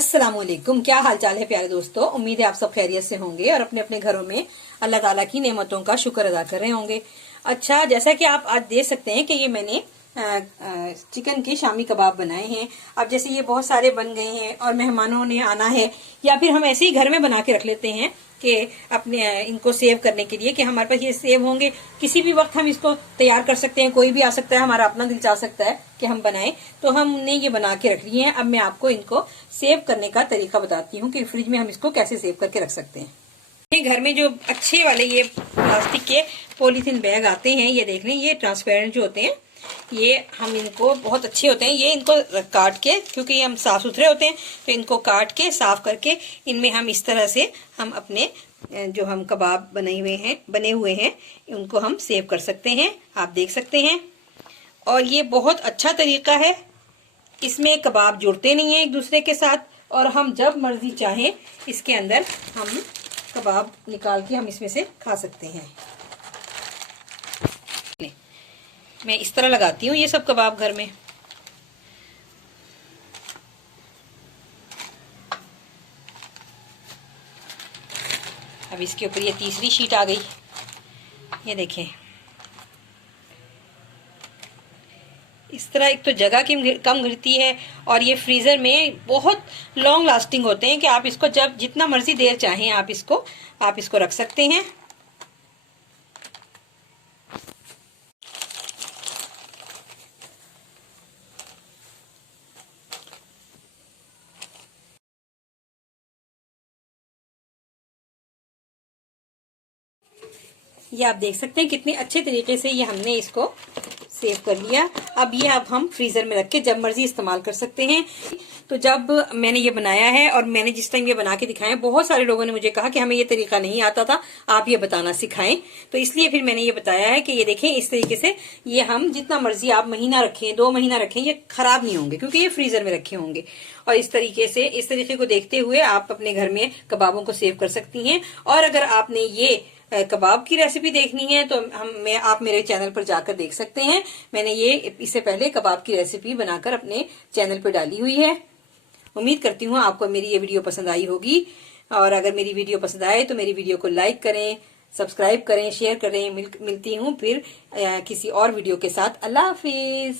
अस्सलामुअलैकुम। क्या हाल चाल है प्यारे दोस्तों। उम्मीद है आप सब खैरियत से होंगे और अपने अपने घरों में अल्लाह ताला की नेमतों का शुक्र अदा कर रहे होंगे। अच्छा, जैसा कि आप आज देख सकते हैं कि ये मैंने चिकन के शामी कबाब बनाए हैं। अब जैसे ये बहुत सारे बन गए हैं और मेहमानों ने आना है, या फिर हम ऐसे ही घर में बना के रख लेते हैं कि अपने इनको सेव करने के लिए कि हमारे पास ये सेव होंगे, किसी भी वक्त हम इसको तैयार कर सकते हैं। कोई भी आ सकता है, हमारा अपना दिल चाह सकता है कि हम बनाएं, तो हमने ये बना के रख लिए हैं। अब मैं आपको इनको सेव करने का तरीका बताती हूँ कि फ्रिज में हम इसको कैसे सेव करके रख सकते हैं। घर में जो अच्छे वाले ये प्लास्टिक के पॉलीथीन बैग आते हैं, ये देख लें, ये ट्रांसपेरेंट जो होते हैं, ये हम इनको बहुत अच्छे होते हैं। ये इनको काट के, क्योंकि ये हम साफ सुथरे होते हैं, तो इनको काट के साफ करके इनमें हम इस तरह से हम अपने जो हम कबाब बने हुए हैं उनको हम सेव कर सकते हैं। आप देख सकते हैं, और ये बहुत अच्छा तरीका है। इसमें कबाब जुड़ते नहीं है एक दूसरे के साथ, और हम जब मर्जी चाहें इसके अंदर हम कबाब निकाल के हम इसमें से खा सकते हैं। मैं इस तरह लगाती हूँ ये सब कबाब घर में। अब इसके ऊपर ये तीसरी शीट आ गई, ये देखें। इस तरह एक तो जगह की कम गिरती है, और ये फ्रीजर में बहुत लॉन्ग लास्टिंग होते हैं कि आप इसको जब जितना मर्जी देर चाहें आप इसको रख सकते हैं। ये आप देख सकते हैं कितने अच्छे तरीके से ये हमने इसको सेव कर लिया। अब हम फ्रीजर में रख के जब मर्जी इस्तेमाल कर सकते हैं। तो जब मैंने ये बनाया है और मैंने जिस टाइम ये बना के दिखाया, बहुत सारे लोगों ने मुझे कहा कि हमें ये तरीका नहीं आता था, आप ये बताना सिखाएं। तो इसलिए फिर मैंने ये बताया है कि ये देखें, इस तरीके से ये हम जितना मर्जी आप महीना रखें, 2 महीना रखें, ये खराब नहीं होंगे क्योंकि ये फ्रीजर में रखे होंगे। और इस तरीके को देखते हुए आप अपने घर में कबाबों को सेव कर सकती हैं। और अगर आपने ये कबाब की रेसिपी देखनी है तो आप मेरे चैनल पर जाकर देख सकते हैं। मैंने ये इससे पहले कबाब की रेसिपी बनाकर अपने चैनल पर डाली हुई है। उम्मीद करती हूँ आपको मेरी ये वीडियो पसंद आई होगी, और अगर मेरी वीडियो पसंद आए तो मेरी वीडियो को लाइक करें, सब्सक्राइब करें, शेयर करें। मिलती हूँ फिर किसी और वीडियो के साथ। अल्लाह हाफिज।